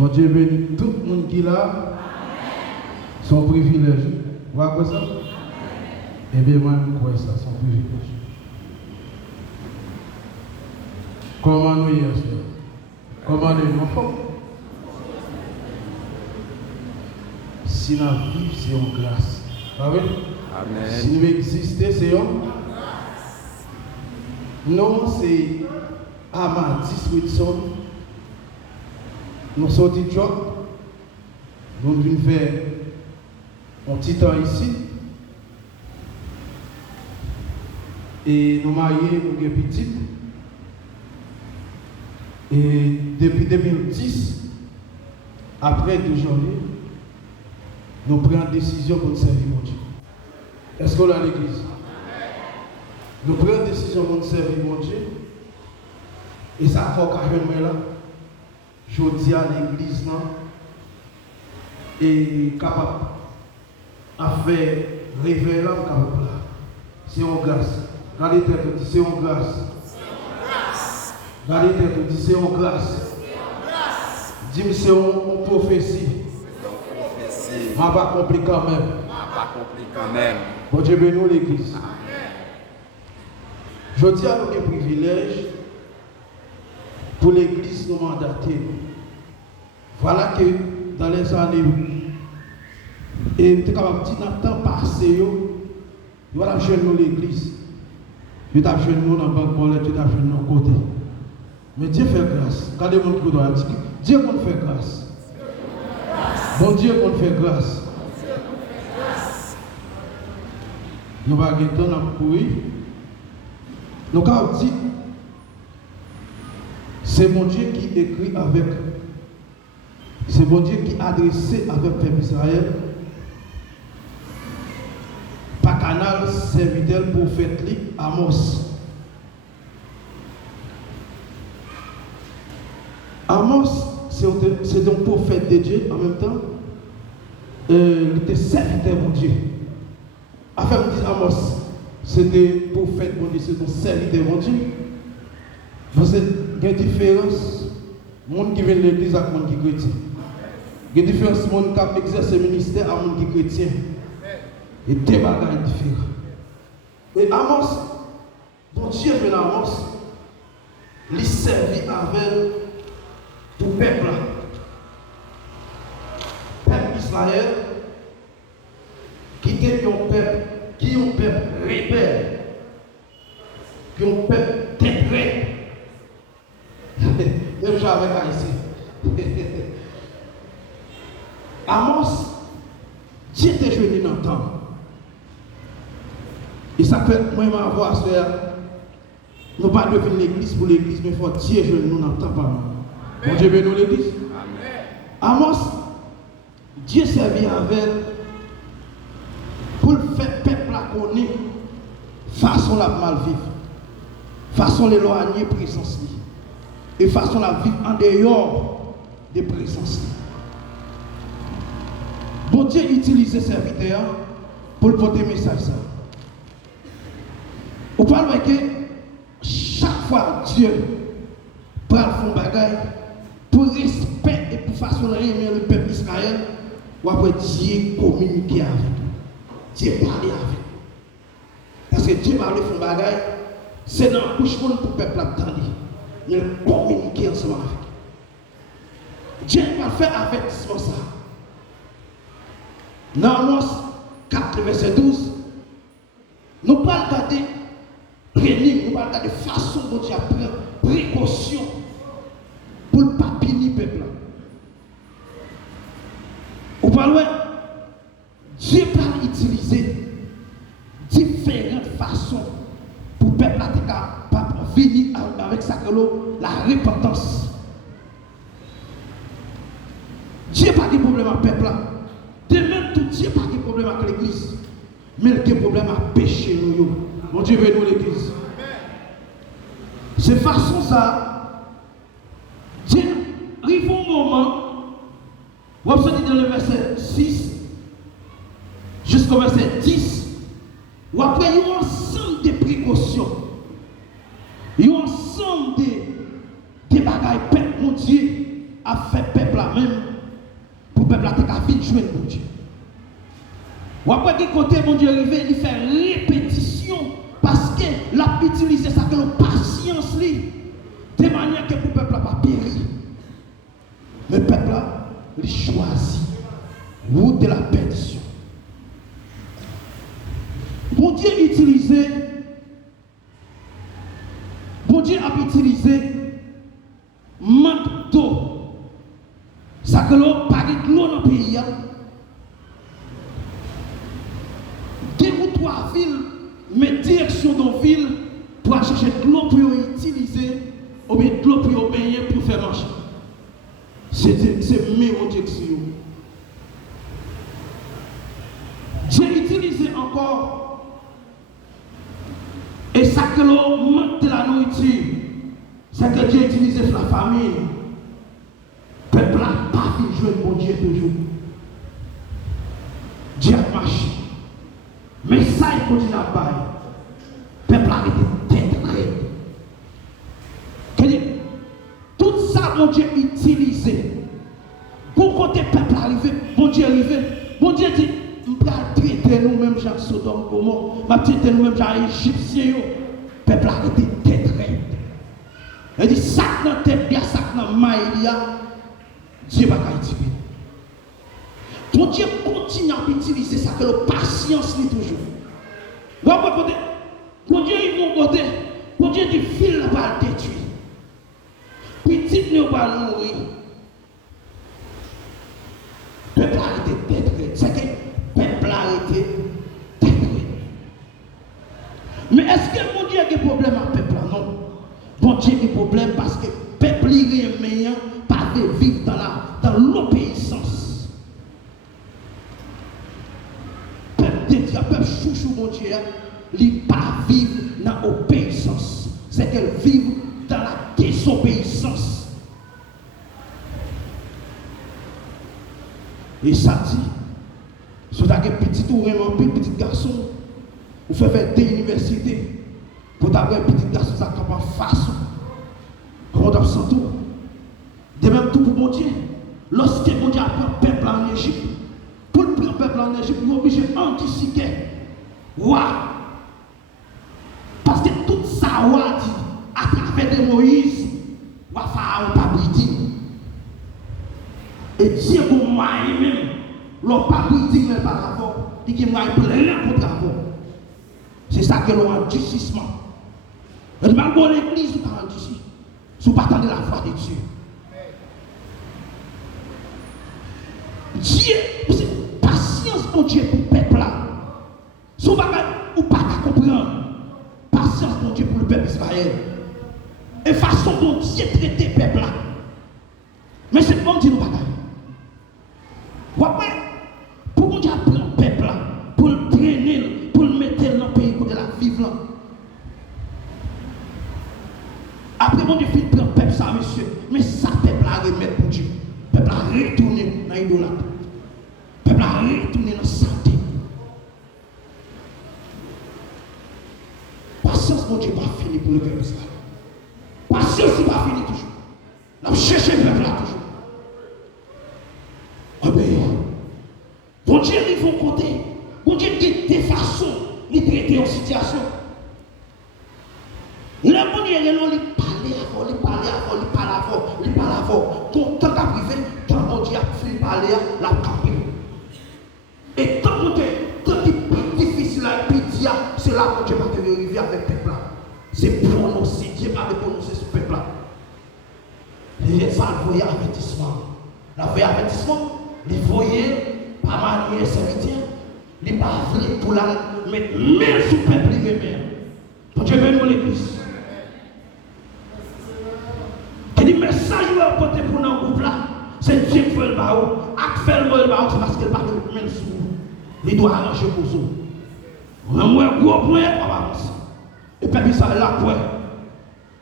Bon Dieu bénit tout le monde qui est là. Son privilège. Vous voyez quoi ça? Eh bien, moi, je crois ça, son privilège. Comment nous y sommes? Comment nous y sommes? Si la vie, c'est une grâce. Amen. Si nous existons, c'est une grâce. Non, c'est Amadis Wilson. Nous sommes sortis de job. Nous venons faire un petit temps ici. Et nous mariés, nous sommes petits. Et depuis 2010, après 2 janvier, nous prenons une décision pour nous servir mon Dieu. Est-ce qu'on a l'église? Nous prenons une décision pour nous servir mon Dieu. Et ça fait carrément là. Je dis à l'église, non? Et capable de faire réveiller là, capable là. C'est une grâce. Regardez tête, c'est une grâce. Regardez tête, c'est une grâce. Dis-moi, c'est une prophétie. Je ne vais pas compliquer quand même. Bon Dieu bénisse l'église. Je dis à nous que privilège pour l'église nous mandater. Voilà que dans les années, et tu es capable de dire dans le temps passé, voilà que nous l'église. Tu as jeune nous dans la banque bolette, tu as jeune nous côté. Mais Dieu fait grâce. Regardez mon coup doit dire Dieu qu'on fait grâce. Bon Dieu qu'on fait grâce. Nous va gagner temps à courir. Nous avons dit c'est mon Dieu qui écrit avec. C'est mon Dieu qui adressé avec le peuple Israël. Par canal serviteur prophète Amos. Amos, c'est un prophète de Dieu en même temps. Il était serviteur de Dieu. Enfin, on dit Amos, c'était prophète de Dieu, c'est un serviteur de Dieu. Parce qu'il y a une différence. Le monde qui vient de l'église avec le monde qui est chrétien. Il y a une différence entre le monde qui exerce le ministère et le monde qui est chrétien. Et deux bagages différents. Et Amos, bon Dieu vient à Amos, il servit avec tout le peuple. Peuple Israël, qui est un peuple, qui est un peuple rebelle, qui est un peuple tétré. Même j'avais ici. Amos, Dieu était jeune dans le temps. Et ça fait, moi, ma voix, nous ne pas devenir l'église pour l'église, mais il faut Dieu jeune nous dans le temps. Bon Dieu bénisse l'église. Amos, Dieu servit avec pour faire peuple à connaître façon la mal vivre, façon l'éloigner présence et façon la vivre en dehors de présence. Bon Dieu utilise ses serviteurs pour porter message ça. On parle que chaque fois Dieu prend son bagage pour respect et pour façon aimer le peuple d'Israël, ou après Dieu communiquer avec lui. Dieu parler avec lui. Parce que Dieu parle son bagage, c'est dans la bouche pour le peuple attendre. Il communiquer ensemble avec lui. Dieu va faire avertissement ça. Dans Amos 4, verset 12, nous ne parlons pas de prévenir, nous parlons pas de façon dont Dieu prend précaution pour ne pas punir le peuple. Vous parlez, Dieu peut utiliser différentes façons pour le peuple venir avec sa la repentance. Dieu n'a pas de problème avec le peuple. De même, tout Dieu n'a pas de problème avec l'église. Mais il y a des problèmes à pécher nous. Mon Dieu veut nous l'église. C'est façon ça. Dieu arrive un moment. Vous observez dans le verset 6 jusqu'au verset 10. Ou après, il y a un ensemble de précautions. Il y a un ensemble de bagailles. Mon Dieu a fait peuple là même. vite jouer mon Dieu. Ou après que côté mon Dieu arrivé, il fait répétition parce que l'a utilisé ça que la patience lui, de manière que le peuple n'a pas péri. Le peuple a choisi route de la perdition. Bon Dieu a utilisé manque d'eau. Ça que l'eau paraît de l'eau dans le pays. Deux ou trois villes, mais direction dans la ville pour aller chercher de l'eau pour utiliser, ou bien de l'eau pour baigner pour faire marcher. C'est mes objections. J'ai utilisé encore, et ça que l'on manque de la nourriture, c'est que Dieu utilisé la famille. Le peuple n'a pas vu jouer mon Dieu toujours. Dieu a marché. Mais ça, il continue à parler. Le peuple a été tête raide. Tout ça, mon Dieu utilisé. Pour côté peuple arrivé, mon Dieu arrivé, mon Dieu dit, nous allons traiter nous-mêmes, Jacques Sodome, comment, nous allons traiter nous-mêmes, Jacques Égyptiens, le peuple a été tête raide. Il dit, sac dans la tête, il y a sac dans la main, il y a, Dieu va pas utiliser. Mon Dieu continue à utiliser ça, que la patience lui toujours. Mon Dieu, il va côté, mon Dieu dit, fil va le détruire. Petit ne va mourir. Le peuple a été détruit. C'est que le peuple a été détruit. Mais est-ce que mon Dieu a des problèmes avec le peuple? Non. Mon Dieu a des problèmes parce que le peuple est meilleur pas de vivre dans l'obéissance. Le peuple chouchou, mon Dieu, il ne pas vivre dans l'obéissance. C'est qu'elle vive dans la désobéissance. Et ça dit, si vous avez un petit ou vraiment petit garçon, vous faites faire des universités, pour avoir un petit garçon, ça ne pas face. Comment on sent tout? De même tout pour mon Dieu. Lorsque mon Dieu a pris un peuple en Égypte, pour le prendre un peuple en Égypte, il est obligé d'anticiper. Waouh! Parce que tout ça, dit, à travers de Moïse, va faire un papier. Et Dieu, pour moi, même, l'on pas dit mais par rapport, dit qu'il m'a plein contre rapport. C'est ça que l'on a endurcissement. Et malgré l'église, vous avez endurci. Si vous pas de la foi de Dieu. Dieu, c'est patience pour Dieu pour le peuple là. Si vous ne pas comprendre, patience pour Dieu pour le peuple Israël. Et façon dont Dieu traite le peuple là. Mais c'est bon Dieu nous pas. Pour qu'on Dieu prenne le peuple là, pour le traîner, pour le mettre dans le pays pour la vivre là. Après mon Dieu fait prendre le peuple ça, monsieur. Mais ça, peuple là remettre pour Dieu. Le peuple a retourné dans l'idolâtre. Le peuple a retourné dans la santé. Patience, mon Dieu, pas fini pour le peuple ça. Patience, c'est pas fini toujours. On cherche le peuple là toujours. Bon Dieu, ils vont compter. Bon Dieu, il y a des façons de traiter en situation. Le bon Dieu, il parle avant. Donc, tant qu'à privé, quand bon Dieu a fait parler, la campé. Et tant que c'est difficile à dire, c'est là que Dieu va te arriver avec le peuple. C'est prononcé, Dieu va prononcer ce peuple-là. Et ça, le voyez avertissement. La voyez avertissement, les voyez, pas manier serviteur, les pas vrai pour la mettre main sous le peuple lui-même. Donc Dieu veut nous l'église. Et le message que vous apportez pour notre groupe là, c'est Dieu qui fait le barreau. Ak fait le barreau, c'est parce qu'il n'a pas de main sous vous. Il doit arranger pour vous. Moi, gros point, on va avancer. Et puis ça là, quoi?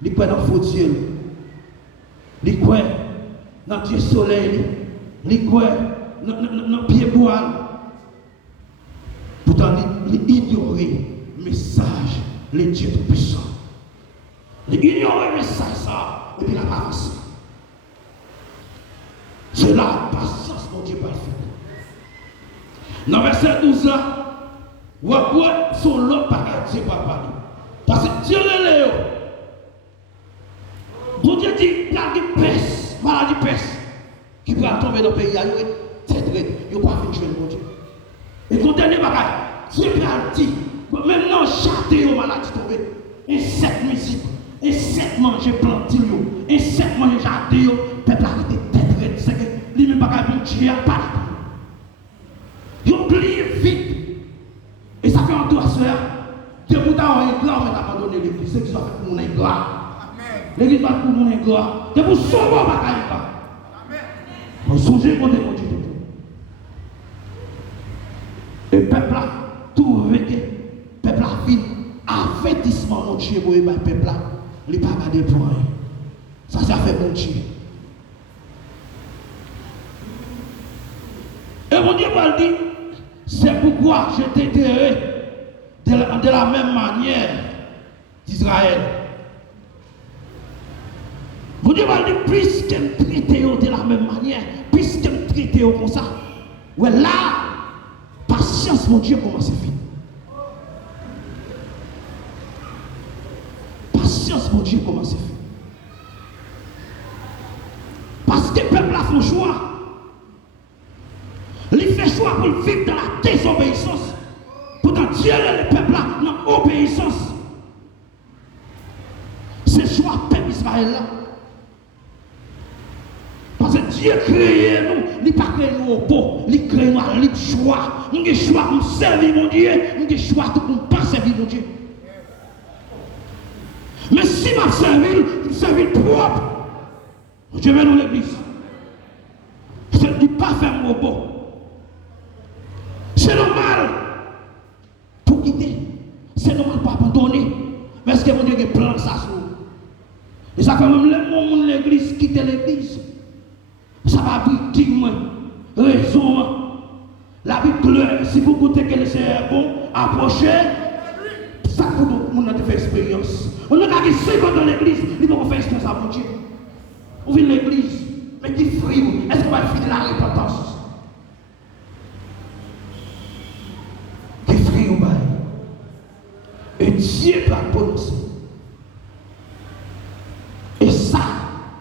Il croit dans le faux Dieu. Il croit dans Dieu soleil. Il croit dans le pied bois. Pourtant, il ignore le message de Dieu tout-puissant. Il ignore le message ça, et puis il a avancé. C'est la patience dont Dieu va le faire. Dans verset 12 là, ou après, son l'autre bagage, Dieu va parler. Parce que Dieu est là. Bon Dieu dit, il y a des pestes, maladie peste, qui va tomber dans le pays, il y a des têtes, il n'y a pas de jouer mon Dieu. Et quand dernier bagage, Dieu a dit, maintenant, châter aux maladies tombées, insectes musique, insectes manger plantil, insectes manger jardin, peuple a été tête, c'est que lui-même bagage, Dieu a pas. Il oublie vite. Et ça fait un doigt sur Dieu vous a un gloire, mais abandonné l'église. C'est qui ça fait pour mon gloire. L'église va pour mon gloire. C'est pour sauver ma carrière. Pour songer mon Dieu. Et le peuple a tout vécu. Le peuple a fait avertissement, mon Dieu, pour le peuple là. Il n'est pas gardé pour rien. Ça fait mon Dieu. Et mon Dieu m'a dit, c'est pourquoi je t'ai traité de la même manière d'Israël. Mon Dieu m'a dit, puisqu'elle traite de la même manière, puisqu'elle traite comme ça, ouais, là, patience, mon Dieu, comment c'est fait? Patience, mon Dieu, comment c'est fait? Parce que le peuple a son choix. Il fait choix pour vivre dans la désobéissance. Pourtant, Dieu et le peuple là dans l'obéissance. C'est choix peuple Israël là. Parce que Dieu crée nous, il n'a pas créé nous au pot, il crée nous à libre choix. Nous avons choix pour servir mon Dieu, nous avons choix pour ne pas servir mon Dieu. Mais si je servir propre, je vais dans l'église. Je ne dis pas faire mon pot. C'est normal pour quitter. C'est normal pour abandonner. Parce que mon Dieu a plan ça sur nous. Et ça fait même le monde de l'église quitter l'église. Ça va dire moi, raison. La Bible, si vous goûtez que c'est bon, approchez. Ça pour tout le monde a fait expérience. On a gagné 5 ans dans l'église, il faut faire expérience à mon Dieu. On vit l'église, mais qui frie, est-ce qu'on va finir la repentance? Et Dieu va prononcer. Et ça,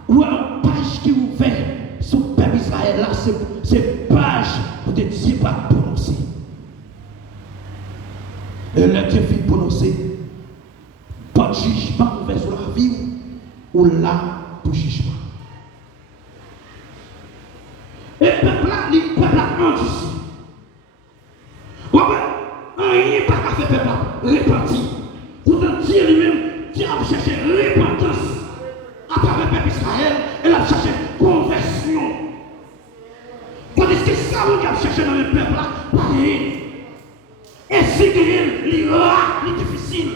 ou une page qui est ouverte sur le peuple Israël, là, c'est page où Dieu va prononcer. Et là, Dieu fait prononcer. Pas de jugement ouvert sur la vie, ou là, pour jugement. Et le peuple là, le peuple là, endurci. Ouais, rien pas qu'à faire peuple réparti. Pourtant, Dieu lui-même, Dieu a cherché repentance à travers le peuple Israël, et a cherché conversion. Tandis que ça, vous avez cherché dans le peuple là, pas rien. Ainsi que les rats, les difficiles.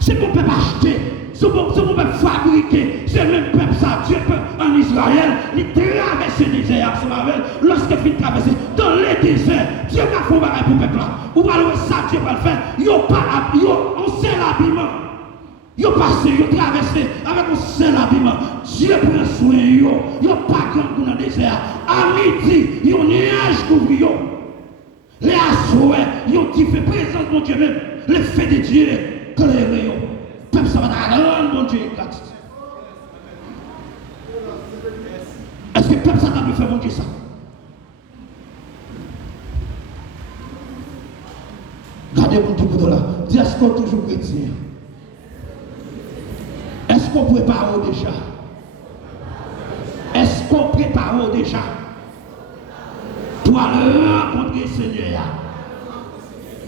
C'est mon peuple acheté, c'est mon peuple fabriqué, c'est le même peuple ça, Dieu en Israël, il traverse le désert, lorsqu'il finit de traverser dans le désert, Dieu n'a pas fait pour le peuple là. Ou alors ça, Dieu va le faire, on sait l'habillement. Ils passé, ils traversé avec un seul habillement. Dieu prend soin de ils pas grand dans le désert. À midi, ils ont nuage couvert. Les assoés, ils ont fait présence de Dieu même. Le fait de Dieu, clairé. Peuple, ça va rendre mon Dieu gratuit. Est-ce que le peuple, ça t'a fait mon Dieu ça? Gardez mon Dieu là. Dis, est-ce qu'on est toujours chrétien? Est-ce qu'on prépare déjà? Est-ce qu'on prépare déjà pour aller rencontrer le Seigneur?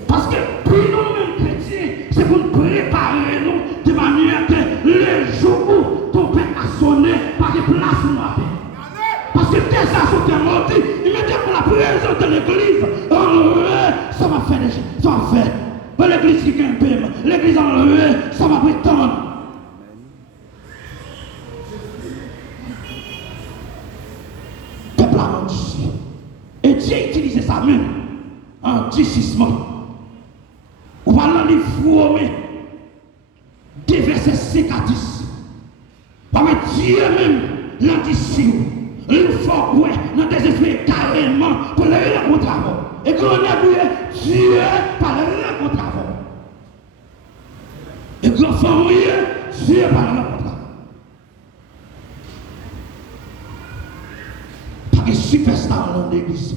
Parce que pour nous-mêmes chrétiens, c'est pour nous préparer nous de manière que le jour où ton père a sonné, pas de place pour nous. Parce que dès ça, sont morti, immédiatement la présence de l'église, ça va faire des choses, ça va faire. Mais l'église qui gagne paiement, l'église enlevée, ça va prétendre. Et Dieu utilisait ça même en durcissement. On va l'en livrer des versets 5 à 10. Parce que Dieu même l'a dit si Il faut ouais, dans des esprits carrément pour le rencontrer avant. Et quand on a vu Dieu par le rencontrer avant. Et quand on a vu Dieu par le rencontrer avant. Pas de superstar dans l'église.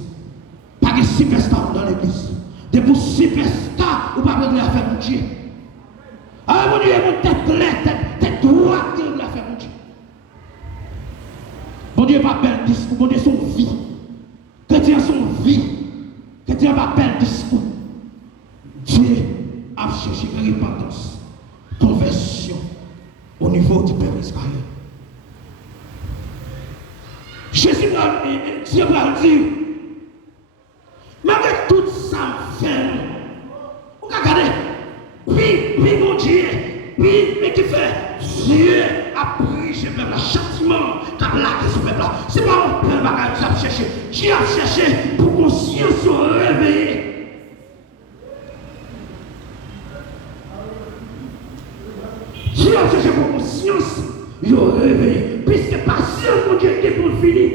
Pas de superstar dans l'église. Des pour superstar, ou pas de la faire mon Dieu. Ah mon Dieu, mon tête claire, tête droite de la faire mon Dieu. Mon Dieu pas bel discours, mon Dieu son vie. Chrétien son vie. Chrétien pas bel discours. Dieu a cherché repentance, conversion au niveau du peuple Israël. Jésus Dieu va dire, mais avec tout ça, vous regardez, puis mon Dieu, mais qui fait, Dieu a pris ce peuple, châtiment, car là, ce peuple, c'est pas un peuple qui a cherché, Dieu a cherché pour conscience se réveiller. Dieu a cherché pour conscience se réveiller, puisque patience, mon Dieu, était pour finir.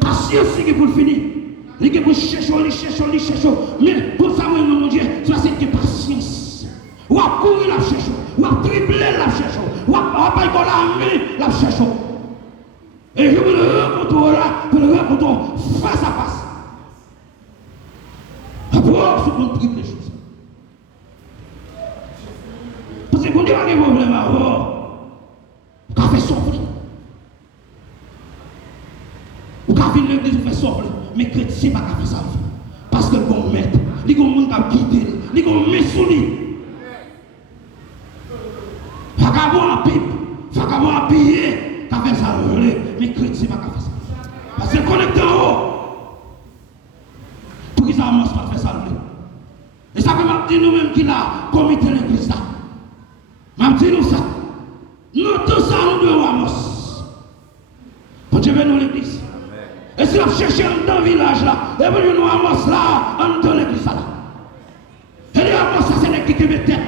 Patience, c'est pour finir. Il est pour chercher, mais pour ça, mon Dieu, ça c'est de patience. Ou à courir la chercher, ou à tripler la chercher, ou à pas la la chercher. Et je veux le rencontrer là, pour le rencontrer face à face. Après, ce qu'on triple les choses. Parce que quand il y a un problème à voir, on fait souffrir. On fait l'église, on fait souffrir. Mais chrétien pas faire ça. Parce que qu'on met, les gens qui ont quitté, les gens qui ont mis sous lui. Il faut avoir un pipe, il faut avoir un billet, qui fait ça. Mais chrétien pas faire ça. Parce que connecté en haut. Pour qu'ils avancent pas faire ça. Et ça fait dire nous-mêmes qui l'a comité l'église là. M'a dit nous ça. Nous tous ça nous devons avancer. Pour Dieu nous l'église. Et si on cherche dans le village là, et puis nous avons là, dans l'église là. Et nous avons ça, c'est l'équipe de tête.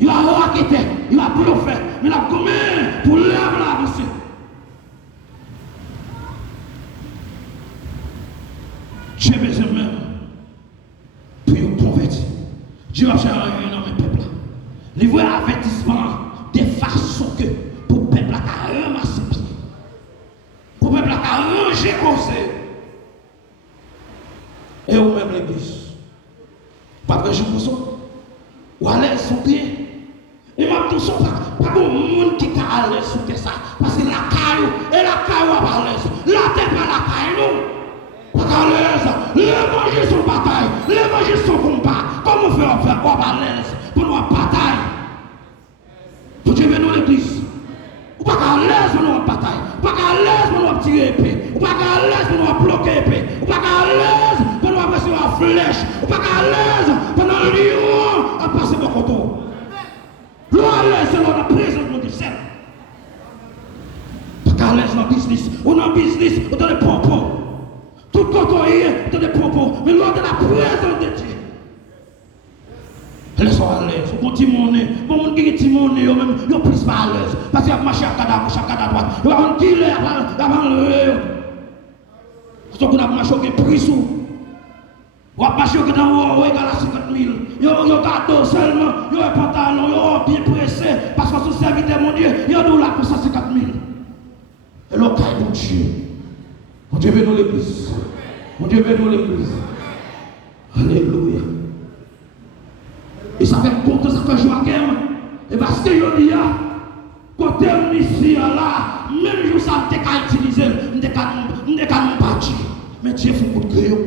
Il va raqueter, il va bluffer, mais il a combien pour lever la avancée. Dieu a besoin même pour nous convertir. Dieu va faire un dans mes peuples. Il voit l'avertissement de façon que pour le peuple à ramasser pied. Pour le peuple à ranger conseil. Et ou même l'église. Pas de ranger conseil. Ou à l'aise son pied. Et m'a dit, pas de monde qui est à l'aise sur ça. Parce que la caillou, et la caillou est à l'aise. La tête pas la caillou. Pas à l'aise. L'évangile son bataille. L'évangile son combat. Comment faire quoi à l'aise pour nous bataille? Pour Dieu venir l'église. Ou pas à l'aise pour nous bataille. Pas à l'aise pour nous tirer épée. Ou pas à l'aise pour nous bloquer épée. Ou pas à l'aise pour nous passer la flèche. Ou pas à l'aise pour nous lion à passer mon coton. L'eau à l'aise c'est la présence de Dieu. Pas à l'aise dans le business. Ou dans le business, ou dans les propos. Tout coton est dans les propos. Mais lors de la présence de Dieu. Laissons à l'aise. Bon timoné, bon monde qui est timoné, yo même yo plus pas à l'aise. Parce qu'il y a marché à cada gauche, à cada droite. Yo va on killer avant le. Surtout qu'on a marché au prix sous. Ou a marché au dans haut égal à 50 000. Yo gâteau seulement, yo un pantalon, yo bien pressé parce que son serviteur mon Dieu, yo nous là pour 150 000. Et le caille mon Dieu. Mon Dieu veut nous l'église. Mon Dieu veut nous l'église. Alléluia. Et ça fait compte, ça fait Joachim. Et parce que je dis, côté ici, là, même jour ça, je peux utiliser, je ne peux pas dire. Mais Dieu fait beaucoup de crayon.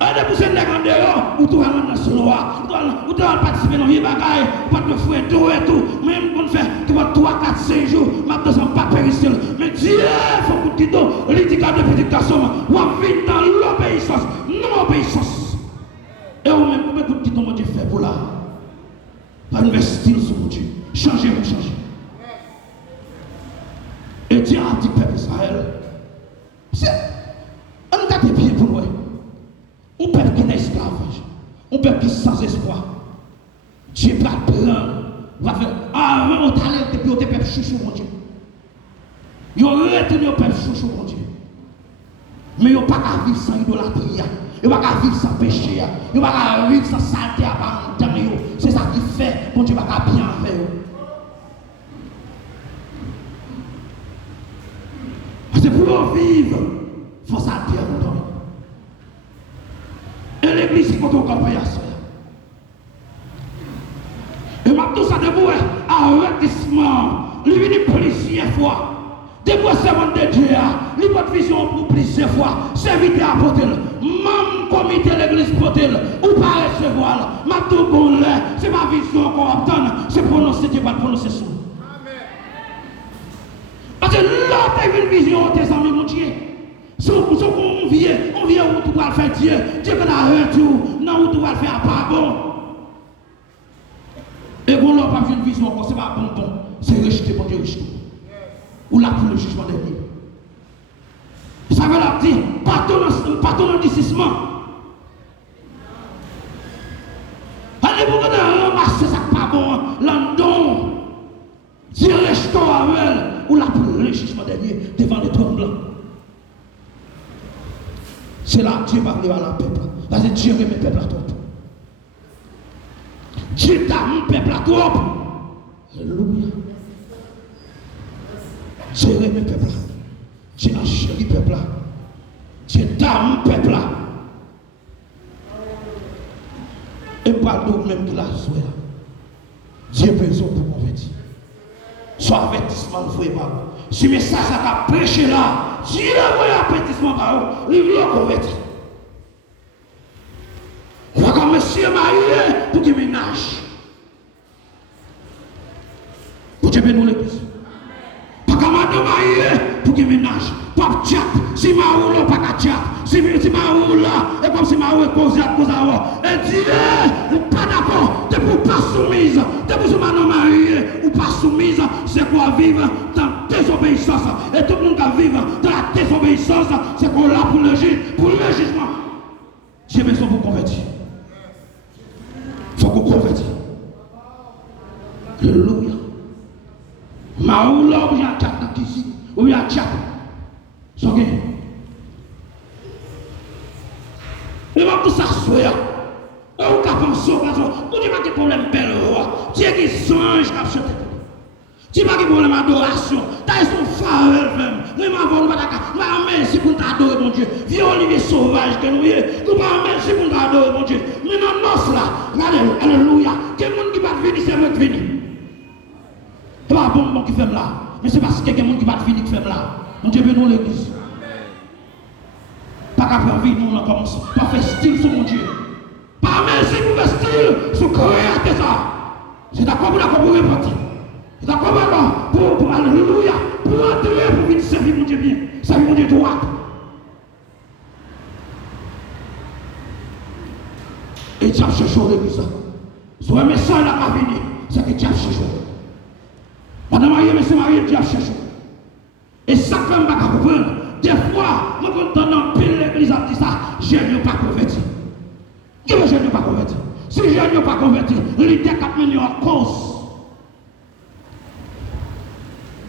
Et de pousser les gens dehors, ou tu vas dans ce loi, ou tu vas participer dans les bagailles, pas de fouet, tout et tout. Même pour faire 3, 4, 5 jours, ma ne pas périssile. Mais Dieu fait beaucoup de dos, l'étiquette de prédication, ou à vivre dans l'obéissance, non-obéissance. Et ou même, combien de petits mon Dieu fait pour là? Pas investir sur mon Dieu. Changer ou changer. Et Dieu a dit, peuple Israël, c'est un gars de pied pour nous. Un peuple qui est esclavage. Un peuple qui est sans espoir. Dieu va prendre va faire, ah, on t'a l'air depuis au peuple chouchou, mon Dieu. Ils ont retenu au peuple chouchou, mon Dieu. Mais ils n'ont pas qu'à vivre sans idolâtrie. Ils n'ont pas qu'à vivre sans péché. Ils n'ont pas qu'à vivre sans saleté à part en temps. C'est ça qui fait, mon Dieu, pas qu'à bien faire. Parce que pour vivre, il faut saleté à mon temps. Et l'église, c'est quand on campagne à ça. Et maintenant, ça debout, arrêtissement. Il vient plusieurs fois. Depuis le serment de Dieu, il y a une vision pour plusieurs fois. Serviteur à porter. Même comité de l'église porter. Ou pas recevoir. Maintenant, bon, c'est ma vision qu'on obtient. C'est prononcer Dieu, pas prononcer sous. Parce que là, tu as une vision, tes amis, mon Dieu. Si on vient où tu vas faire Dieu. Dieu va la retour. Non, où tu vas faire pas bon. Et bon, là, pas une vision, c'est pas bon. C'est rejeté, mon Dieu, rejeté. Ou là pour le jugement des vies. Ça veut dire, pas ton endicissement. Allez, vous allez ramasser ça pas bon, l'andon. Si reste avec ou là pour le jugement des vies devant le trône blanc. C'est là que Dieu va venir à la peuple. Parce que Dieu remet le peuple à toi. Dieu t'a mis le peuple à toi. Alléluia. Dieu aime le peuple. Dieu a chéri le peuple. Dieu t'aime le peuple. Et pas nous même qui l'a souhaité. Dieu besoin pour convertir. Soit avertissement de frère. Si le message a prêché là, Dieu a avertissement par vous. Il vient convertir. On va comme monsieur marié pour qu'il ménage. Pour Dieu bénisse l'église. Madame mariée pour qu'il ménage. Pas tchat. Si ma roule, pas qu'à tchat. Si ma roule là, et comme si ma roule est causée à cause avant. Et dit, pas d'accord. T'es pour pas soumise. T'es pour madame mariée ou pas soumise. C'est quoi vivre dans désobéissance. Et tout le monde qui vivre dans la désobéissance, c'est qu'on l'a pour le jugement. J'ai besoin pour convertir. Il faut qu'on convertisse. Alléluia. Maoula ou bien tchap ici, ou bien tchap. C'est ok. Et moi, tout ça, c'est ça. On a pensé, on dit pas de problème, belle roi. Dieu qui songe, qui a chanté. Dis pas de problème d'adoration. T'as son phare, même. Mais ma voix, ma merci pour t'adorer, mon Dieu. Viens, Olivier sauvage, que nous y est. Nous pas merci pour t'adorer, mon Dieu. Mais non, non, là, regardez, alléluia. Quel monde qui va venir, c'est votre venir. Ce n'est pas bon qui fait là. Mais c'est parce qu'il y a quelqu'un qui va finir qui fait là. Mon Dieu bénit l'église. Pas qu'à faire vivre, nous, on commence. Pas faire style sur mon Dieu. Pas merci pour faire style sur créer ça. C'est d'accord pour repartir. C'est d'accord pour alléluia. Pour entrer, pour venir servir mon Dieu bien. Servir mon Dieu droit. Et Dieu a cherché l'église. Soit un message là qui venir, c'est que Dieu a cherché. Madame mariée, monsieur marié, Dieu a cherché. Et ça fait un bac à comprendre. Des fois, nous entendons pile l'église a dit ça, je ne pas converti. Qui veut je ne pas converti? Si je ne pas converti, l'idée 4 millions en cause.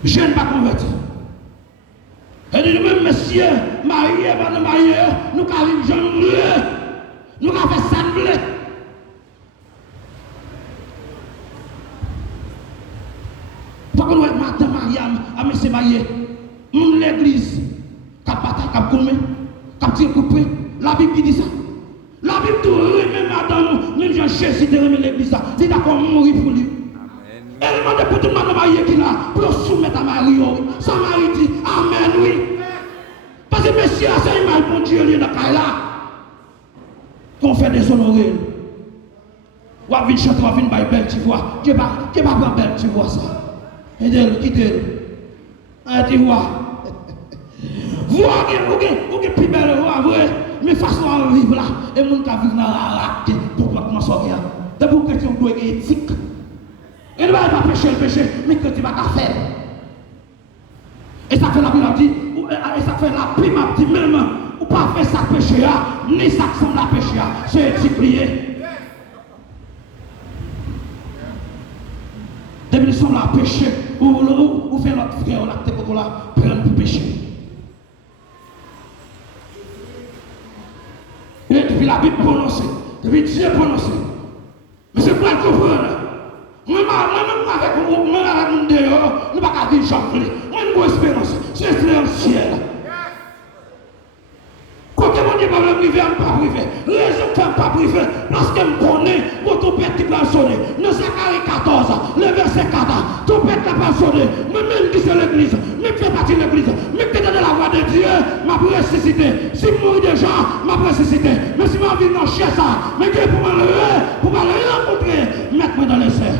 Je ne pas converti. Et nous-mêmes, messieurs, mariés, madame mariée, nous avons jeune bleu. Nous avons fait ça bleu. Pas qu'on ait madame Mariam, à monsieur marié, l'église, cap bataille, cap commun, cap tir coupé. La Bible dit ça. La Bible dit, même madame, même Jean Jésus de remettre l'église, dit d'accord, mourir pour lui. Elle demande pour tout le monde marié qui là, pour soumettre à Marie. Sa mari dit, Amen, oui. Parce que monsieur, c'est mal pour Dieu, il est dans là. Qu'on fait des honorés. Ou à venir chanter, ou à venir belle, tu vois. Dieu va pas belle, tu vois ça. Et d'elle, quittez-le. Ah, tu vois. Vous avez plus belle, vrai. Mais façon à vivre là, et mon cas vivre dans la rate, pour pas comment sortir. D'abord, question doit être éthique. Et ne va pas pécher le péché, mais que tu vas faire. Et ça fait la Bible dit, et ça fait la Bible dit même, ou pas faire ça péché, ni ça semble la péché, c'est éthique lié. Depuis qu'ils sont là à pécher, ou faire notre frère, là, pour là, prendre pour pécher. Et depuis la Bible prononcée, depuis Dieu prononcé. Mais c'est pour comprendre. Moi-même avec mon dehors, nous ne pouvons pas vivre jamais. Moi, une bonne espérance. C'est le ciel. Quand mon Dieu va me priver, je ne pas priver. Raison que je ne pas priver, parce que je connais mon trompette qui va sonner. Dans Zacharie 14, le verset 4, trompette qui va sonner. Moi-même qui c'est l'église, même fait partie de l'église, même qui est dans la voie de Dieu, m'a ressuscité. Si je mouris déjà, m'a ressuscité. Mais si je vis dans chaise, mais Dieu pour me rencontrer, mettre-moi dans les airs.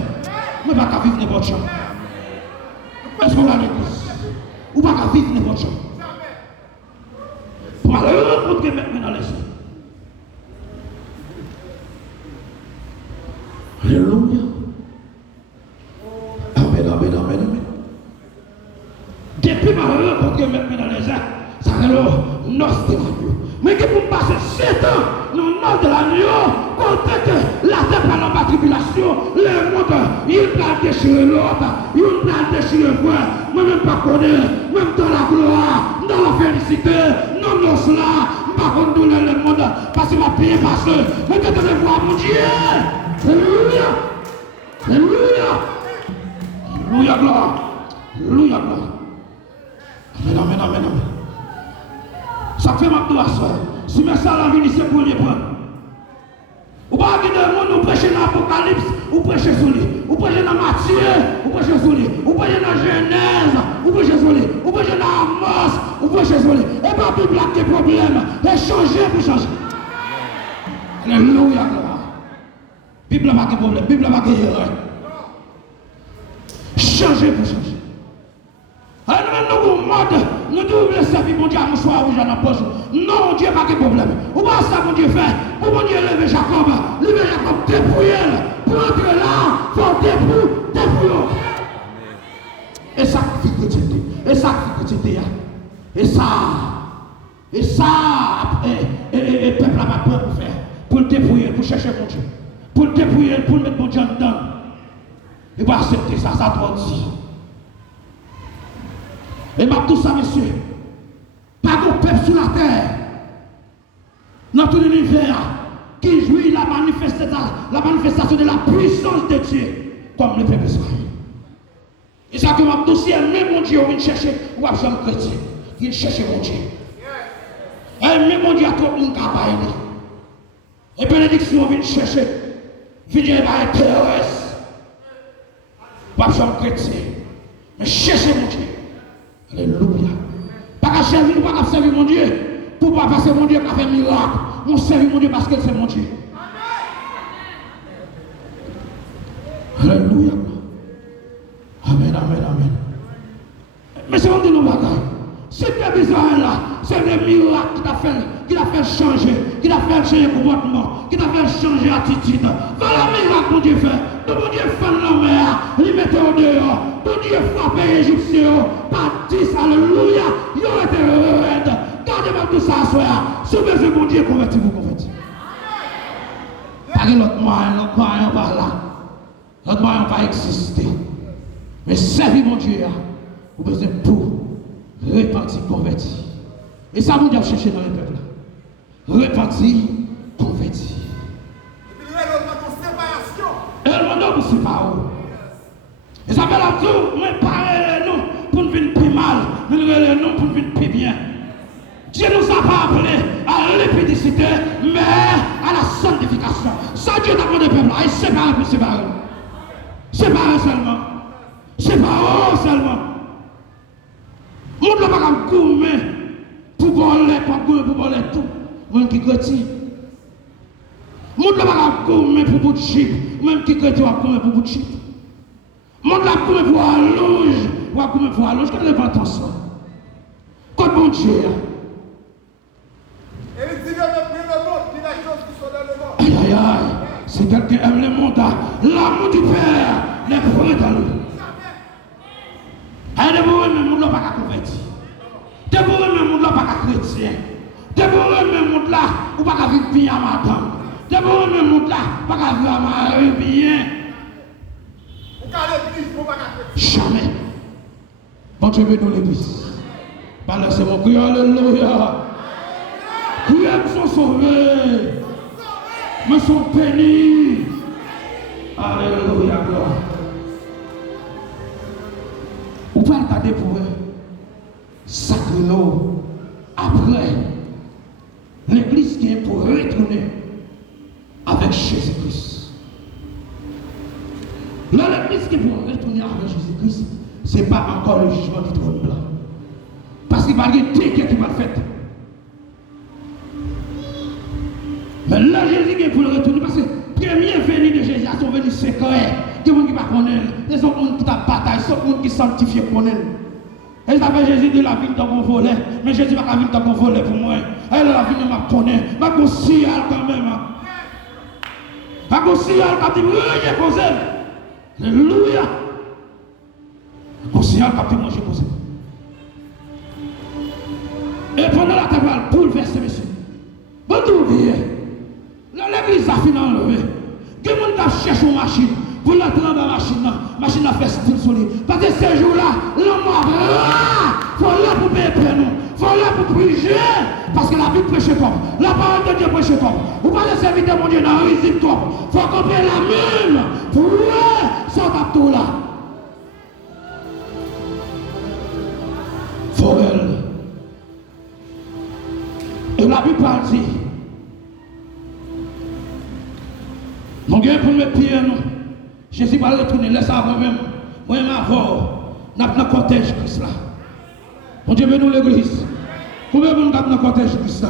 Je ne vais pas vivre n'importe quoi. Est-ce qu'on va à l'église? Ou pas vivre n'importe quoi? Pour aller rencontrer maintenant dans les yeux. Alléluia. Amen, amen, amen, amen. Depuis ma rencontre maintenant dans les yeux, ça va le noce de l'agneau. Mais qui pour passer 7 ans dans le nord de l'agneau, compte que la terre par la tribulation, le monde, il va déchirer l'autre, il va déchirer le voix, moi-même pas connaître, même dans la gloire, dans la félicité, non, non, cela, pas contre le monde, parce que ma bien passé, mais que de voir mon Dieu. Alléluia. Alléluia. Alléluia, gloire. Alléluia, gloire. Amen, amen, amen, amen. Ça fait ma gloire, soeur. Si mes salles viennent, c'est pour les prendre. Ou pas dire le monde, ou prêcher dans l'Apocalypse, ou prêcher sur lui, ou prêcher dans Matthieu, ou prêcher sur lui, ou prêcher dans Genèse, ou prêcher sur lui, ou prêcher dans Amos, ou prêcher sur lui. Et pas la Bible a des problèmes. Et changer pour changer. Alléluia, gloire. Bible n'a pas de problème, Bible n'a pas de erreur. Changer pour changer. Alors nous, nous devons servir mon Dieu à mouchoir ou à la poche. Non, mon Dieu, pas de problème. Ou pas ça, mon Dieu fait. Pour mon Dieu, lever Jacob, dépouiller. Pour entrer là, il faut dépouiller. Et ça, et ça, et ça, et peuple n'a pas peur pour faire. Pour le dépouiller, pour chercher mon Dieu. Pour le dépouiller, pour le mettre mon Dieu dedans. Il va accepter ça, ça doit dire. Et m'a tout ça, monsieur. Pas de peuple sur la terre. Dans tout l'univers qui jouit la manifestation de la puissance de Dieu comme le peuple Israël. Et ça que m'a tout si même mon Dieu vient chercher ou pas besoin de chrétien. Il vient chercher mon Dieu. Et même mon Dieu a trop de capaille. Et bénédiction vient chercher. Vient être terroriste. Pas besoin de chrétien. Mais chercher mon Dieu. Alléluia. Pas qu'à servir, pas qu'à servir mon Dieu. Pour pas passer mon Dieu qui a fait un miracle. On servir mon Dieu parce que c'est mon Dieu. Alléluia. Amen, amen, amen. Mais c'est on dit nos bagailles. Ce peuple Israël là, c'est le miracle qui t'a fait changer, qui t'a fait changer comportement, qui t'a fait changer attitude. Voilà le miracle mon Dieu fait. Tout mon Dieu fait la mer, il mettait au dehors. Tout Dieu frappé les Égyptiens, par 10, alléluia. Il aurait été heureux. Gardez-moi tout ça, soir. Sauvez mon Dieu, convertis-vous, convertis. Pas l'autre moyen par là. L'autre moyen va exister. Mais servir mon Dieu, vous besoin pour repentir, convertir. Et ça, vous devez chercher dans les peuples. Repentir, convertir. Et le monde vous sépare. Et ça fait la tour, mais pas nous pour nous venir plus mal, mais nous pour nous venir plus bien. Dieu nous a pas appelés à l'épidicité, mais à la sanctification. Ça, Dieu t'a demandé au peuple, il sépare pour séparer. Séparer seulement. Séparer seulement. Monde ne va pas gourmer pour voler, pour voler tout. Même qui chrétien. Monde ne va pas gourmer pour bout de chip. Même qui chrétien va gourmer pour bout de chip. Monde ne va pas gourmer pour allonge. Va gourmer pour allonge. Quand il va entendre ça. Quand mon Dieu. Et il dit, il y a le monde, il y a des choses qui sont dans le monde. Aïe, aïe, aïe. Si quelqu'un aime le monde, l'amour du Père n'est pas dans lui. Aïe, de vous, le monde n'a pas converti. De vous, le monde n'a pas chrétien. De vous, le monde là, ou pas vivre bien à madame. De vous, le monde là, pas vivre à ma bien. Ou qu'à l'église, Jamais. Bon Dieu veut nous l'église. Par là, c'est mon cri, alléluia. Qui aiment sont sauvés. Me sont bénis. Alléluia, gloire. Ou pas regarder pour eux. Sacré-nous. Après, l'église qui est pour retourner avec Jésus-Christ. Là, l'église qui est pour retourner avec Jésus-Christ, ce n'est pas encore le jugement du trône blanc. Parce qu'il va y avoir des décrets qui vont être faits. Mais là, Jésus qui est pour le retourner, parce que premier venu de Jésus, ils sont venus secrets. Il y a des gens qui ne connaissent pas. Il y a des gens qui bataille, il y a des gens qui sanctifient pour eux. Et ça fait Jésus de la vie dans mon volet. Mais Jésus va pas venir dans mon volet pour moi. Elle la vie de ma connaît. Ma conseille quand même. Ma conseille quand il me cause. Alléluia. Ma conseille quand il mange cause. Et pendant la table, bouleverse monsieur. Bon tout bien. L'église a fini enlevé. Quelqu'un qui cherche une machine. Pour l'entrer dans la machine, la machine a fait style sur lui. Parce que ces jours-là, l'homme il faut là pour payer nous. Il faut là pour prier. Parce que la vie prêche comme. La parole de Dieu prêche comme. Vous ne pouvez pas servir mon Dieu dans la résine comme. Il faut qu'on paye la même. Pour sans tout là. Forel. Et la Bible parle dit. Mon Dieu pour me pieds nous. Jésus va retourner, laisse avant même. Moi, je vais dans le cortège Christ là. Mon Dieu, nous l'église. Combien de monde dans le cortège Christ là?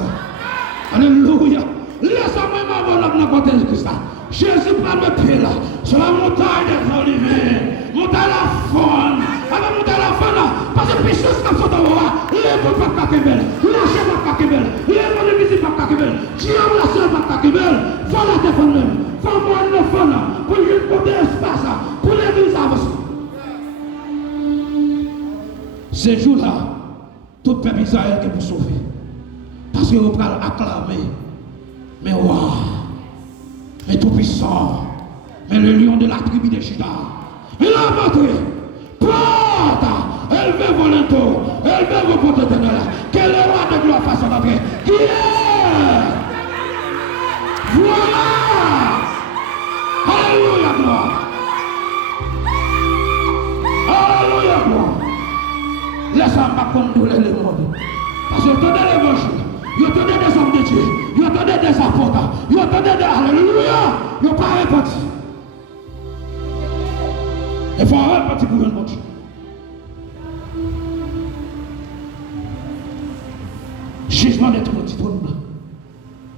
Alléluia. Laisse-moi dans le cortège Christ là. Jésus prend le pied là, sur la montagne des Oliviers. Montagne la faune. Avec montagne la faune là. Parce que puissance comme ça dans le roi. Les mots pas belle. Lâchez pas belle. Les mots de musique pas belle. Dieu la seule pas belle. Voilà tes femmes même. Femme-moi le fun là. Pour juste pour des espaces là. Pour l'église avance. Ces jours-là, tout peuple Israël est pour sauver. Parce que vous pouvez acclamer. Mais waouh! Mais tout puissant. Mais le lion de la tribu de Juda. Il a montré. Porte! Elle veut vos linteaux. Elle veut vos portes éternelles. Quel est le roi de gloire face à d'entrer? Qui est? Voilà! Alléluia, gloire! Alléluia, gloire! Laisse-moi pas condoler le monde. Parce que vous entendez l'évangile. Vous entendez des hommes de Dieu. Vous entendez des apôtres. Vous entendez des Alléluia. Vous n'avez pas réparti. Il faut répartir pour une Dieu. Jugement d'être au petit trône blanc.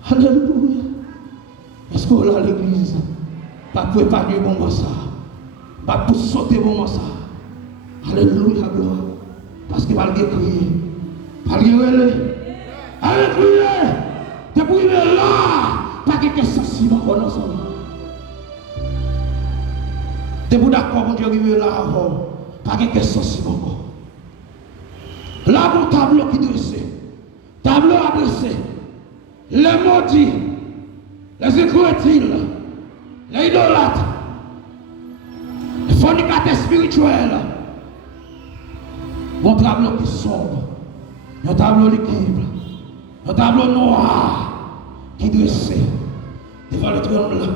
Alléluia. Est-ce qu'on a l'église? Pas pour épargner bon moi ça. Pas pour sauter bon moi ça. Alléluia, gloire. Parce qu'il va le crier. Pas le relais. Alléluia. Depuis là, pas quelque sentiment qu'on a ensemble. Depuis d'accord, mon Dieu arrive là avant. Pas quelque sentiment. Là, mon tableau qui dressé. Tableau adressé. Les maudits. Les écroutiles. Les idolâtres. Les fornicateurs spirituels. Mon tableau qui sombre. Un tableau liquide. Un tableau noir qui dressé devant le trône blanc.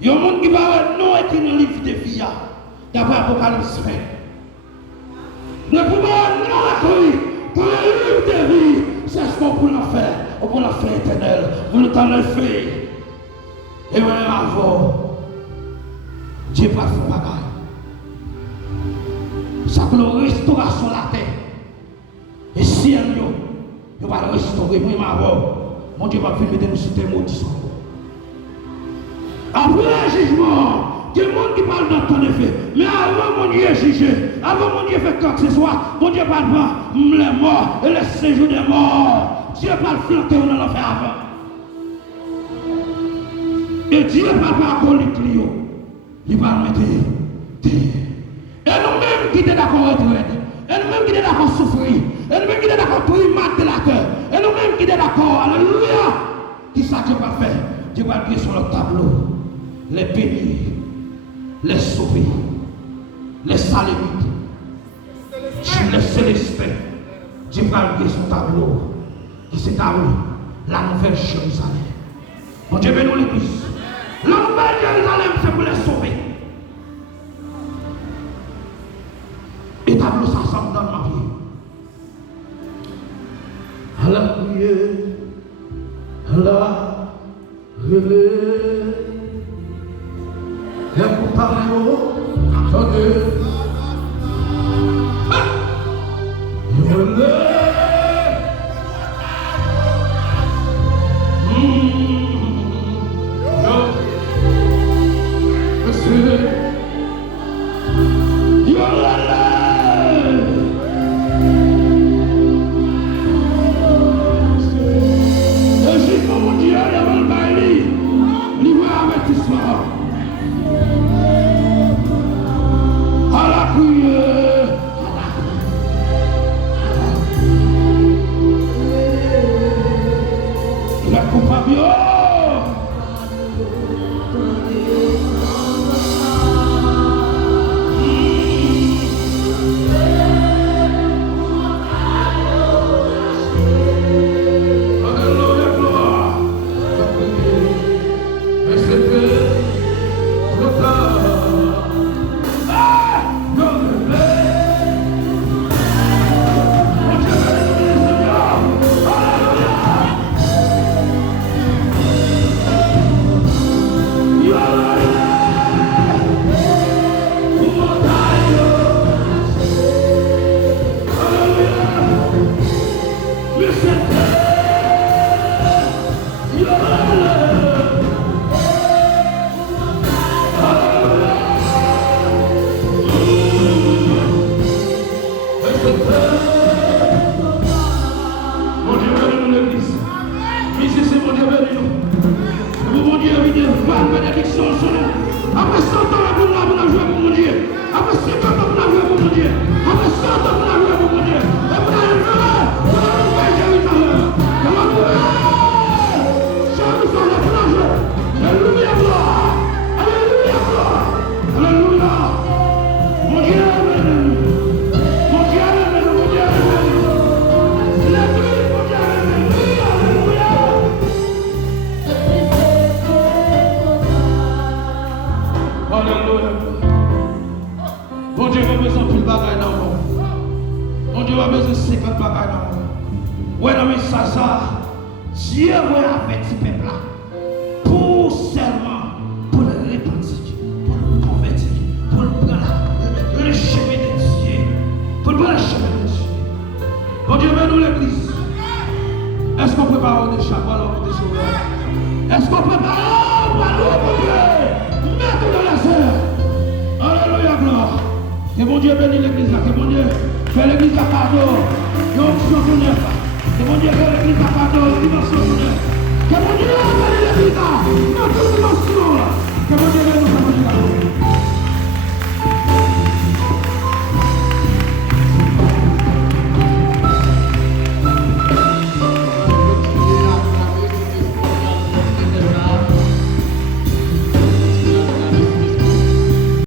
Il y a un monde qui va avoir non écrit dans le livre de vie d'après Apocalypse 20. Ne pouvons pas non écrit dans le livre de vie. C'est ce qu'on peut faire. On peut la faire éternelle. Vous le temps le fait. Et on est avant. Dieu va faire bagaille. Ça que la restauration de la terre. Et si elle il va le restaurer. Mon Dieu va venir mettre nous sur tes maudits. Après le jugement, il y a des gens qui parlent dans ton effet. Mais avant mon Dieu juger, avant mon Dieu faire quoi que ce soit, mon Dieu parle pas les morts et le séjour des morts. Dieu parle flanter dans l'enfer avant. Et Dieu parle pas à Colique. Il va mettre terre. Et nous-mêmes qui sommes d'accord retraite, et nous-mêmes qui sommes d'accord souffrir, et nous-mêmes qui sommes d'accord primates de la terre, et nous-mêmes qui sommes d'accord, alléluia, qui ça Dieu va faire? Dieu va bien sur le tableau, les bénir, les sauver, les Salémites, les Célestins, tu vas son tableau, qui s'est tableau, la nouvelle Jérusalem. Mon Dieu, bénis l'église. La nouvelle Jérusalem, c'est pour les sauver. Et tableau, ça semble dans ma vie. À la prière, à la relais, et pour parler, attendez, relais. Dieu va avec ce peuple-là pour seulement pour le repentir, pour le convertir, pour le prendre le chemin de Dieu, pour le prendre le chemin de Dieu. Bon Dieu, mets-nous l'église. Est-ce qu'on prépare des chapeaux alors pour des sauveurs? Est-ce qu'on prépare pour nous, mon Dieu? Mettez dans la sœur. Alléluia, gloire. Que mon Dieu bénisse l'église, que mon Dieu fait l'église à pardon. Que mon Dieu fait l'église à pardon, dimension. Que mon Dieu bénisse l'église dans toute dimension. Que mon Dieu